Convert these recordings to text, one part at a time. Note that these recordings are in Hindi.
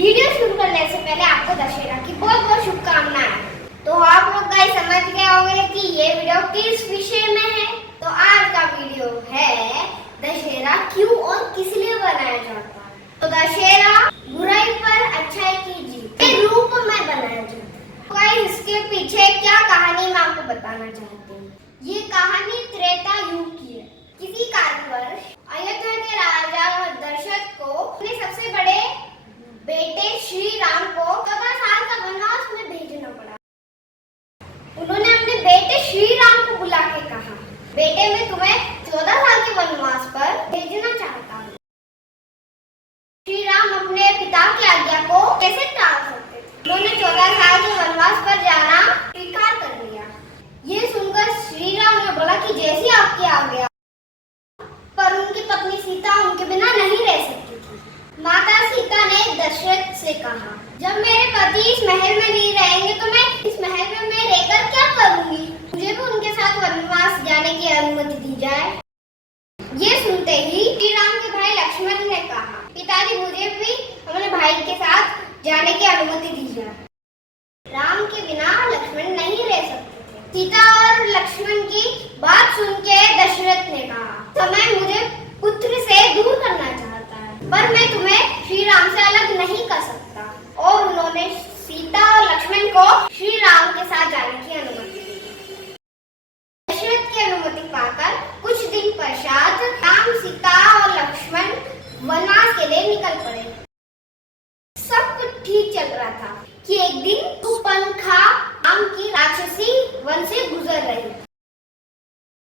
वीडियो शुरू करने से पहले आपको दशहरा की बहुत बहुत शुभकामनाएं। तो आप लोग गाइस समझ गए होंगे कि ये वीडियो किस विषय में है। तो आज का वीडियो है दशहरा क्यों और किस लिए बनाया जाता है। तो दशहरा बुराई पर अच्छाई की जीत के रूप में बनाया जाता है। तो गाइस इसके पीछे क्या कहानी मैं आपको बताना चाहती हूँ। ये कहानी त्रेता युग की है। किसी कारणवश अयोध्या के राजा दशरथ को अपने सबसे बड़े बेटे श्री राम को 14 साल का वनवास में भेजना पड़ा। उन्होंने अपने बेटे श्री राम को बुला के कहा, बेटे मैं तुम्हें 14 साल के वनवास पर भेजना चाहता हूँ। श्री राम अपने पिता की आज्ञा को कैसे टाल सकते थे। उन्होंने 14 साल के वनवास पर जाना स्वीकार कर लिया। ये सुनकर श्री राम ने बोला कि जैसी आपकी आज्ञा, पर उनकी पत्नी सीता उनके बिना नहीं रह सकती थी। माता सीता ने दशरथ से कहा, जब मेरे पति इस महल में नहीं रहेंगे तो मैं इस महल में मैं रहकर क्या करूंगी। मुझे भी उनके साथ वनवास जाने की अनुमति दी जाए। ये सुनते ही श्री राम के भाई लक्ष्मण ने कहा, पिताजी मुझे भी अपने भाई के साथ जाने की अनुमति दी जाए। राम के बिना लक्ष्मण नहीं रह सकते थे। सीता और लक्ष्मण की बात सुन के दशरथ ने कहा, समय मुझे पुत्र से दूर करना चाहता है, पर मैं तुम्हें श्री राम से अलग नहीं कर सकता। और उन्होंने सीता और लक्ष्मण को श्री राम के साथ जाने की अनुमति दी। दशरथ की अनुमति पाकर कुछ दिन पश्चात राम, सीता और लक्ष्मण वनवास के लिए निकल पड़े। सब कुछ ठीक चल रहा था कि एक दिन सुपंखा नाम की राक्षसी वन से गुजर रही।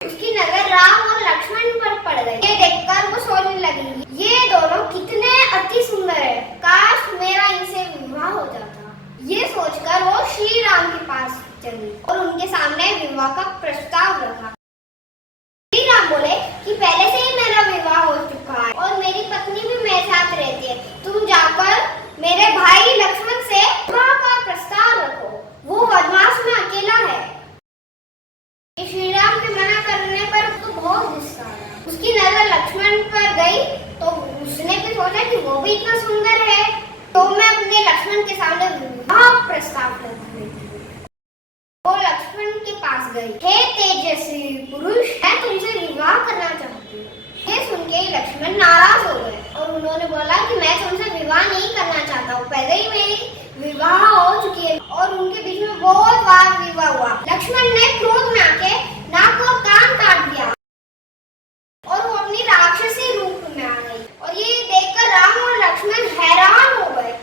उसकी नजर राम और लक्ष्मण पर पड़ गई। ये देखकर वो सोचने लगी, ये दोनों कितने अति सुंदर है, काश मेरा इनसे विवाह हो जाता। ये सोचकर वो श्री राम के पास चली और उनके सामने विवाह का प्रस्ताव रखा। श्री राम बोले कि पहले से ही मेरा विवाह हो चुका है और मेरी पत्नी भी मेरे साथ रहती है। तुम जाकर मेरे भाई लक्ष्मण से विवाह का प्रस्ताव रखो, वो वनवास में अकेला है। श्री राम के मना करने पर उसको बहुत गुस्सा आया। उसकी नजर लक्ष्मण पर गई तो उसने भी सोचा कि वो भी इतना सुंदर है, तो मैं अपने लक्ष्मण के सामने विवाह प्रस्ताव रख देती हूँ। वो लक्ष्मण के पास गई, हे तेजस्वी पुरुष, मैं तुमसे विवाह करना चाहती हूँ। ये सुन के लक्ष्मण नाराज हो गए और उन्होंने बोला कि मैं तुमसे विवाह नहीं करना चाहता हूँ, पहले ही मेरी विवाह हो चुकी है। और उनके बीच में बहुत बार विवाह हुआ। लक्ष्मण ने क्रोध में आके नाक और कान काट दिया और वो अपनी राक्षसी रूप में आ गई। और ये देखकर राम और लक्ष्मण हैरान हो गए।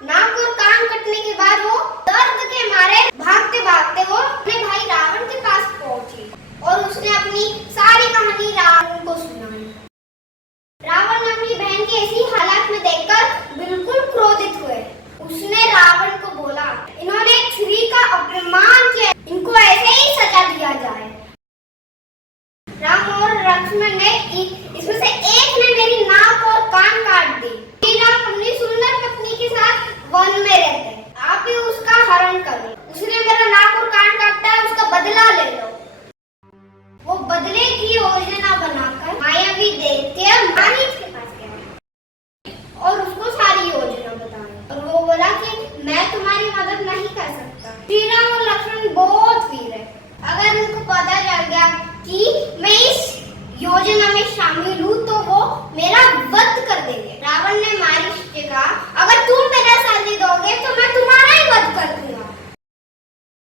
नाक और कान कटने के बाद वो दर्द के मारे भागते भागते वो अपने भाई रावण के पास पहुंची और उसने अपनी सारी कहानी रावण को सुनाई। रावण अपनी बहन की ऐसी हालत में देखकर बिल्कुल क्रोधित हुए। उसने रावण को बोला, इन्होंने एक स्त्री का अपमान किया, इनको ऐसे ही सजा दिया जाए। राम और लक्ष्मण ने इसमें से एक ने मेरी नाक और कान काट दी। श्री राम अपनी सुंदर पत्नी के साथ वन में रहते, आप भी उसका हरण करो। उसने मेरा नाक और कान काटा है, उसका बदला ले लो। वो बदले की योजना बनाकर मायावी दैत्य मारीच के पास गया और उसको सारी योजना बताई। और वो बोला कि मैं तुम्हारी मदद नहीं कर सकता। श्री राम और लक्ष्मण बहुत वीर है, अगर उनको पता चल गया कि मैं इस योजना में शामिल हूँ तो वो मेरा वध कर देंगे। रावण ने मारीच से कहा, अगर तुम मेरा साथ नहीं दोगे तो मैं तुम्हारा ही वध कर दूंगा।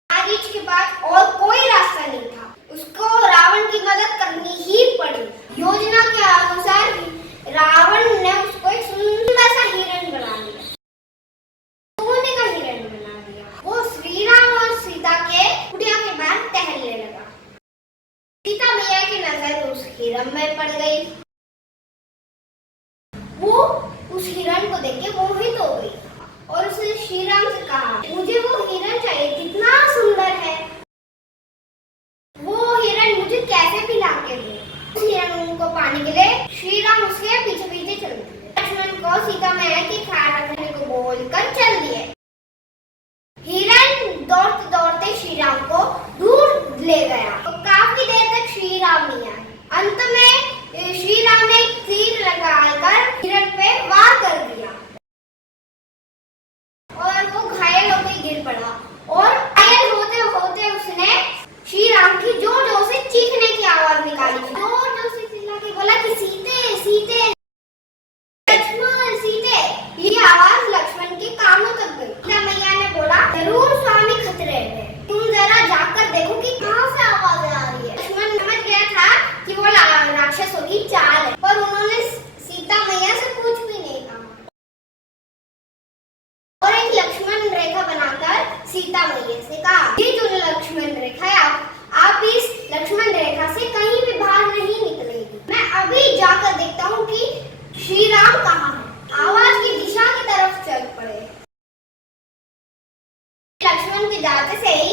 मारीच के पास और कोई रास्ता नहीं था, उसको रावण की मदद करनी ही पड़ी। योजना के अनुसार रावण ने उसको एक सुंदर सा हिरण बना दिया, सोने का हिरण बना दिया। वो श्री राम और सीता के कुटिया के बाहर टहलने लगा। सीता मैया की नजर उस हिरण में पड़ गई। वो उस हिरण को देख के मोहित हो गई और उसने श्री राम से कहा, मुझे वो हिरण चाहिए, कितना सुंदर है। वो हिरण मुझे कैसे पिला के दे। उस हिरण को पाने के लिए श्री राम उसके पीछे पीछे चल दिए। लक्ष्मण को सीता मैया की ख्याल रखने को बोलकर चल दिए। हिरण दौड़ते दौड़ते श्री राम को दूर ले गया तो काफी देर तक श्री राम नहीं आए। अंत में श्री राम ने एक तीर लगाकर हिरण पे वार कर दिया। कहाँ है? आवाज की दिशा की तरफ चल पड़े। लक्ष्मण के जाते से ही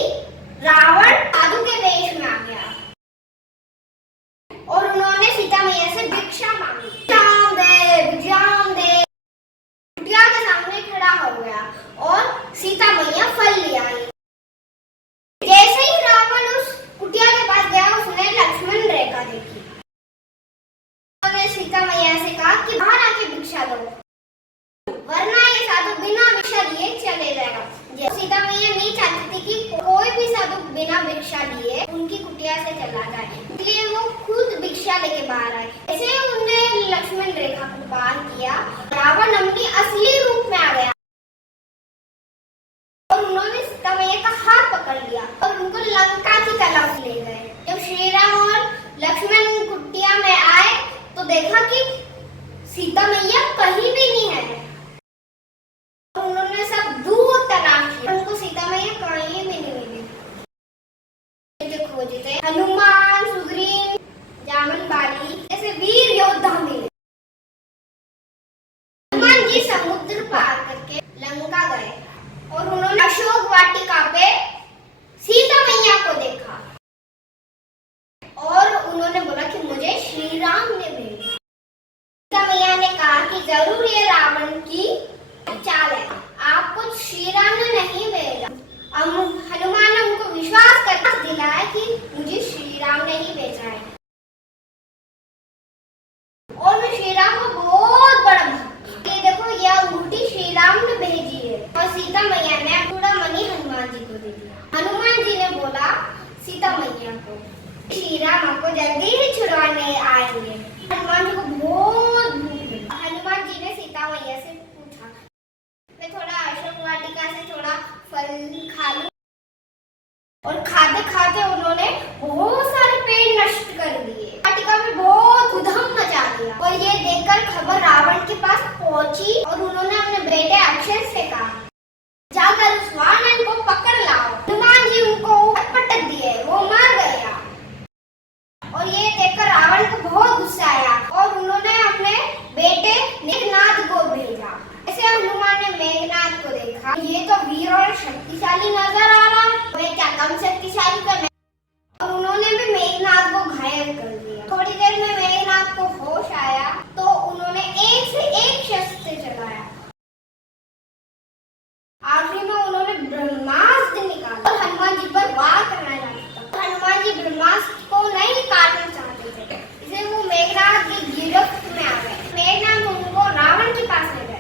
रावण साधु के वेश में आ गया और उन्होंने सीता मैया से भिक्षा मांगी। जाम दे, जाम दे। कुटिया के सामने खड़ा हो गया और सीता मैया फल ले आई। जैसे ही रावण उस कुटिया के पास गया, उसने लक्ष्मण रेखा देखी। उन्होंने सीता मैया से कहा कि बाहर आके भिक्षा दो, वरना ये साधु बिना भिक्षा लिए चले जाएगा। सीता मैया नहीं चाहती थी कि कोई भी साधु बिना भिक्षा लिए उनकी कुटिया से चला जाए, इसलिए वो खुद भिक्षा लेके बाहर आए। ऐसे उन्होंने लक्ष्मण रेखा को पार किया। रावण अपनी असली रूप में आ गया और उन्होंने सीता मैया का हाथ पकड़ लिया और उनको लंका की तरफ ले गए। जब श्री राम और लक्ष्मण कुटिया में आए तो देखा कि सीता मैया कहीं भी नहीं है। उन्होंने सब दूर तलाश किया, उनको सीता मैया कहीं भी नहीं मिली। खोजते हनुमान, सुग्रीव, जामनबाली जैसे वीर योद्धा मिले। हनुमान जी समुद्र पार करके लंका गए और उन्होंने अशोक वाटिका पे सीता मैया को देखा और उन्होंने बोला कि मुझे श्री राम ने भेजा। सीता मैया ने कहा कि जरूर ये रावण की चाल है, आपको श्री राम ने नहीं भेजा। हनुमान ने उनको विश्वास करके दिलाया कि मुझे श्री राम ने ही भेजा है और मैं श्री राम को बहुत बड़ा भक्त। ये देखो, ये अंगूठी श्री राम ने भेजी है। और सीता मैया ने चूड़ामणि हनुमान जी को दे दिया। हनुमान जी ने बोला सीता मैया को, श्री राम आपको जल्दी ही छुड़वाने आएंगे। हनुमान जी को बहुत भूख लगी। हनुमान जी ने सीता मैया से पूछा, मैं थोड़ा अशोक वाटिका से थोड़ा फल खा लूं? और खाते खाते उन्होंने बहुत सारे पेड़ नष्ट कर दिए। वाटिका में बहुत उधम मचा दिया और ये देखकर खबर रावण के पास पहुंची और उन्होंने अपने बेटे अक्षय से कहा, जाकर उस वानर को पकड़ लाओ। हनुमान जी उनको पटक दिए, वो मर गया। और ये देखकर रावण को बहुत गुस्सा आया और उन्होंने अपने बेटे मेघनाद को भेजा। ऐसे हनुमान ने मेघनाद को देखा, ये तो वीर और शक्तिशाली नजर आ रहा है, मैं क्या कम शक्तिशाली करना। और उन्होंने भी मेघनाद को घायल कर दिया। थोड़ी देर में मेघनाद को होश आया तो उन्होंने एक से एक शस्त्र चलाया। आखिर में उन्होंने ब्रह्मास्त्र निकाला और हनुमान जी पर वार करना चाहता था। हनुमान जी ब्रह्मास्त्र को नहीं काटना चाहते थे, इसलिए वो मेघनाद की गिरफ्त में आ गए। मेघनाद उनको रावण के पास ले गए।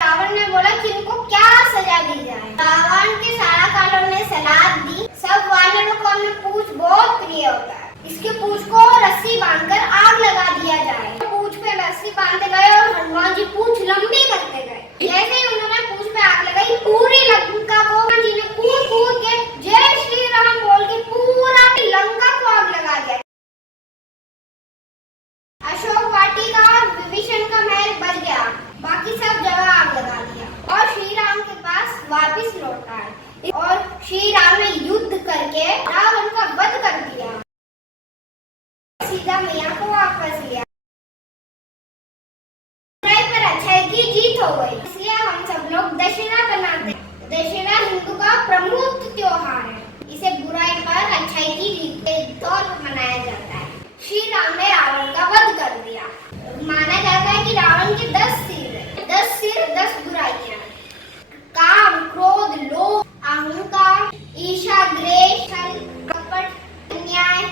रावण ने बोला कि इनको क्या सजा दी जाए। रावण के सारा कालों ने सलाह दी, सब वानरों को अपने पूंछ बहुत प्रिय होता है, इसके पूंछ को रस्सी बांधकर आग लगा दिया जाए। पूंछ पे रस्सी बांधते गए और हनुमान जी पूंछ लंबी करते गए। जैसे ही उन्होंने पूंछ पे आग लगाई, पूरी लंका को हनुमान जी ने कूद कूद के जय श्री राम बोल के पूरा लंका को आग लगा दिया। अशोक वाटिका और विभीषण का महल बच गया, बाकी सब जगह आग लगा दिया और श्री राम के पास वापिस लौट आए और श्री राम ने युद्ध करके रावण का वध कर दिया। सीता मैया को वापस लिया। बुराई पर अच्छाई की जीत हो गई, इसलिए हम सब लोग दशहरा मनाते हैं। दशहरा हिंदू का प्रमुख त्योहार है। इसे बुराई पर अच्छाई की जीत के तौर पर मनाया जाता है। श्री राम ने रावण का वध कर दिया। माना जाता है कि रावण के 10 सिर हैं। 10 सिर 10 बुराइयां, काम, क्रोध, लोभ, अहंकार, ईर्ष्या, द्वेष, छल, कपट, अन्याय,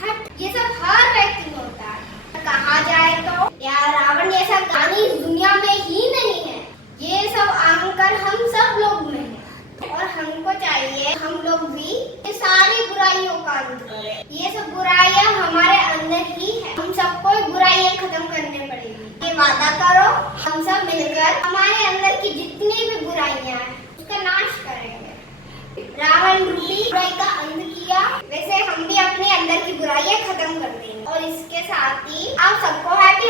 हठ, ये सब हर व्यक्ति में होता है। कहा जाए तो यार रावण जैसा ज्ञानी इस दुनिया में ही नहीं है। ये सब अहंकार हम सब लोग में है और हमको चाहिए हम लोग भी ये सारी बुराइयों का अंत करें। ये सब बुराइयां हमारे अंदर ही है, हम सबको बुराइयां खत्म करने पड़ेगी। ये वादा करो, हम सब मिलकर हमारे अंदर की जितनी भी बुराइयां हैं उसका नाश करेंगे। रावण रूपी बुराई का अंत किया, वैसे हम भी अपने अंदर की बुराइयां खत्म कर देंगे। और इसके साथ ही आप सबको हैप्पी